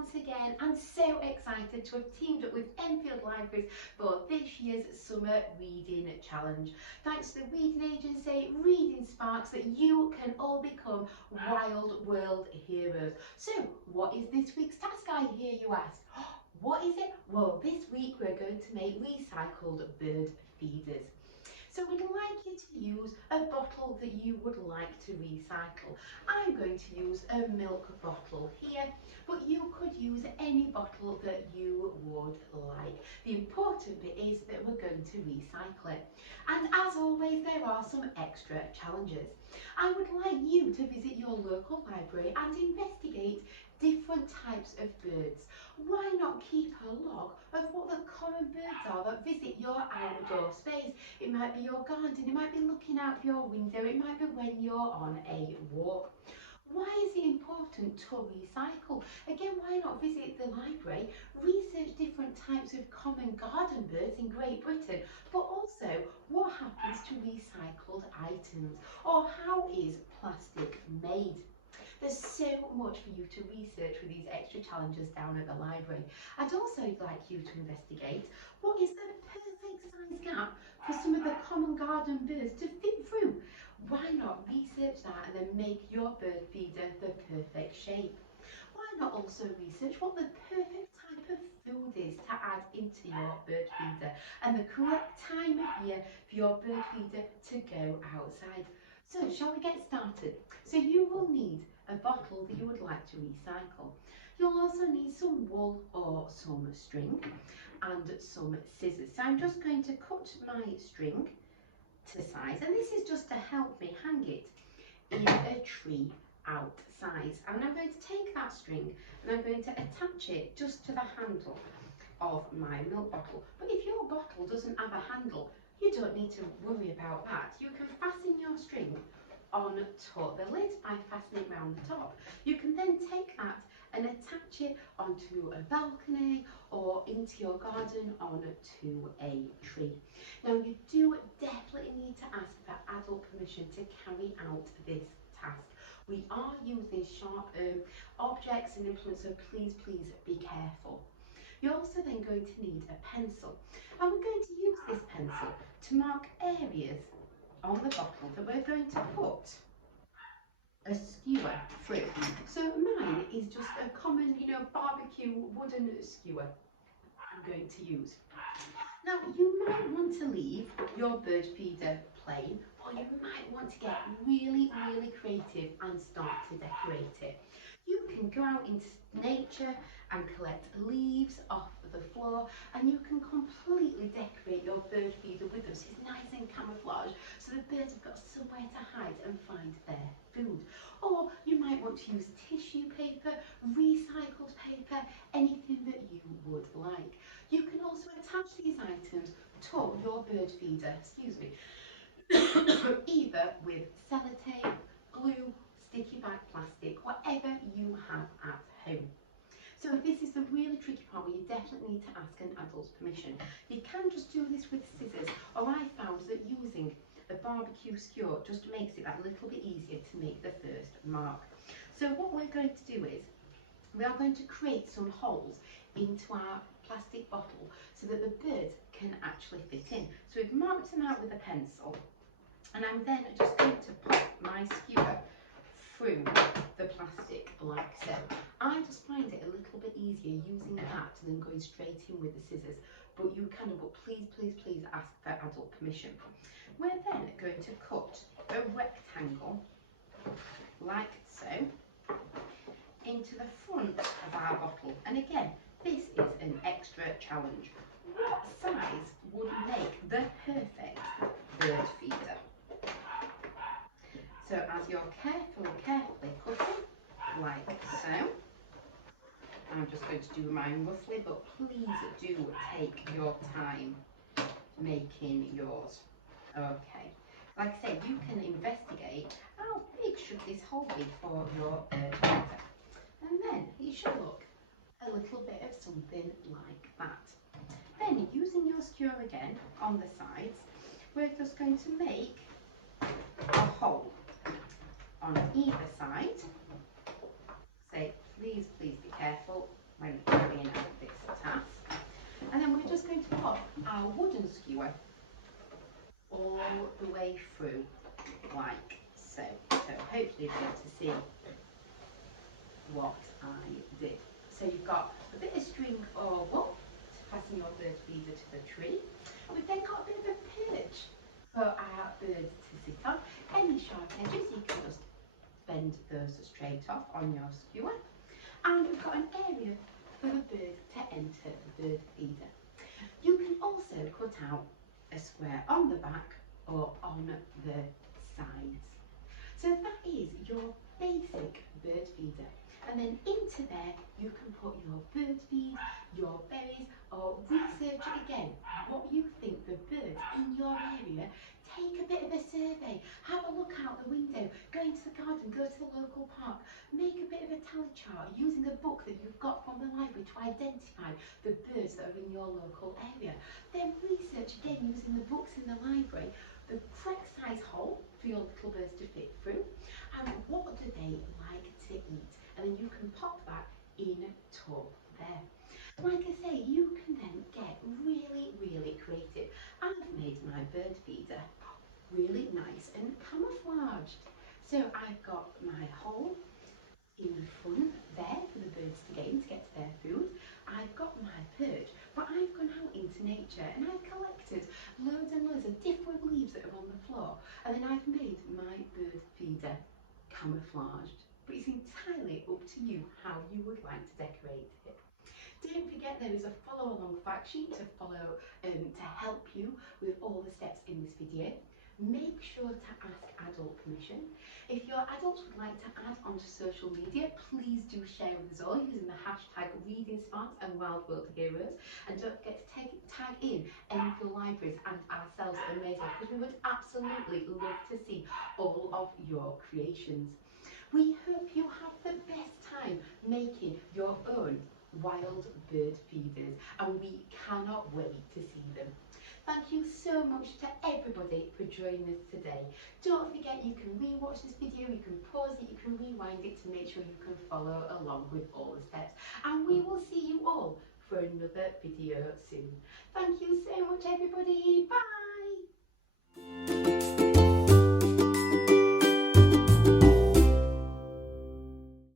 once again. I'm so excited to have teamed up with Enfield Libraries for this year's Summer Reading Challenge. Thanks to the reading agency, Reading Sparks, that you can all become wild world heroes. So, what is this week's task, I hear you ask? What is it? Well, this week we're going to make recycled bird feeders. So we'd like you to use a bottle that you would like to recycle. I'm going to use a milk bottle here, but you could use any bottle that you would like. The important bit is that we're going to recycle it. And as always, there are some extra challenges. I would like you to visit your local library and investigate different types of birds. Why not keep a log of what the common birds are that visit your outdoor space? It might be your garden, it might be looking out your window, it might be when you're on a walk. Why is it important to recycle? Again, why not visit the library, research different types of common garden birds in Great Britain, but also what happens to recycled items, or how is plastic made? There's so much for you to research with these extra challenges down at the library. I'd also like you to investigate what is the perfect size gap for some of the common garden birds to fit through. Why not research that and then make your bird feeder the perfect shape? Why not also research what the perfect type of food is to add into your bird feeder and the correct time of year for your bird feeder to go outside? So shall we get started? So you will need a bottle that you would like to recycle. You'll also need some wool or some string and some scissors. So I'm just going to cut my string to size, and this is just to help me hang it in a tree out size. And I'm going to take that string and I'm going to attach it just to the handle of my milk bottle. But if your bottle doesn't have a handle, you don't need to worry about that. You can fasten your string on the lid by fastening it round the top. You can then take that and attach it onto a balcony or into your garden onto a tree. Now you do definitely need to ask for adult permission to carry out this task. We are using sharp objects and implements, so please be careful. You're also then going to need a pencil, and we're going to use this pencil to mark areas on the bottle that we're going to put a skewer through. So mine is just a common, barbecue wooden skewer I'm going to use. Now you might want to leave your bird feeder plain, or you might want to get really creative and start to decorate it. You can go out into nature and collect leaves off the floor, and you can completely decorate your bird feeder with them so it's nice and camouflage, so the birds have got somewhere to hide and find their food. Or you might want to use tissue paper, recycled paper, anything that you would like. You can also attach these items to your bird feeder, either with sellotape, glue, sticky back plastic, whatever you have at home. So this is the really tricky part where you definitely need to ask an adult's permission. You can just do this with scissors, or I found that using a barbecue skewer just makes it that little bit easier to make the first mark. So what we're going to do is, we are going to create some holes into our plastic bottle so that the birds can actually fit in. So we've marked them out with a pencil, and I'm then just going to pop my skewer through the plastic like so. I just find it a little bit easier using that than going straight in with the scissors, but you can, but please ask for adult permission. We're then going to cut a rectangle like so into the front of our bottle, and again, this is an extra challenge. What size would make the perfect bird feeder? So as you're carefully cutting, like so, I'm just going to do mine roughly, but please do take your time making yours. Okay, like I say, you can investigate how big should this hole be for your bird feeder, and then it should look a little bit of something like that. Then using your skewer again on the sides, we're just going to make a hole on either side. Say, please be careful, when carrying out this task. And then we're just going to pop our wooden skewer all the way through, like so. So hopefully you'll be able to see what I did. So you've got a bit of string or wool to fasten your bird feeder to the tree. We've then got a bit of a perch for our birds to sit on. Any sharp edges you can just bend those straight off on your skewer. And we've got an area for the bird to enter the bird feeder. You can also cut out a square on the back or on the sides. So that is your basic bird feeder. And then into there you can put your bird feed, your berries, or research again what you think the birds in your area. Take a bit of a survey, have a look out the window, go into the garden, go to the local park, make a bit of a tally chart using a book that you've got from the library to identify the birds that are in your local area. Then research again using the books in the library the correct size hole for your little birds to fit through, and what do they like to eat, and then you can pop that in top there. Like I say, you can then get really creative. I've made my bird feeder really nice and camouflaged. So I've got my hole in the front there for the birds to get to their food. I've got my perch, but I've gone out into nature and I've collected loads and loads of different leaves that are on the floor, and then I've made my bird feeder camouflaged. But it's entirely up to you how you would like to decorate it. Don't forget there is a follow along fact sheet to follow to help you with all the steps in this video. Make sure to ask adult permission. If your adults would like to add onto social media, please do share with us all using the hashtag Reading Sparks and Wild World Heroes. And don't forget to tag in Enfield Libraries and ourselves at Amazelab, because we would absolutely love to see all of your creations. We hope you have the best time making your own wild bird feeders, and we cannot wait to see them. Thank you so much to everybody for joining us today. Don't forget you can rewatch this video, you can pause it, you can rewind it to make sure you can follow along with all the steps. And we will see you all for another video soon. Thank you so much everybody, bye!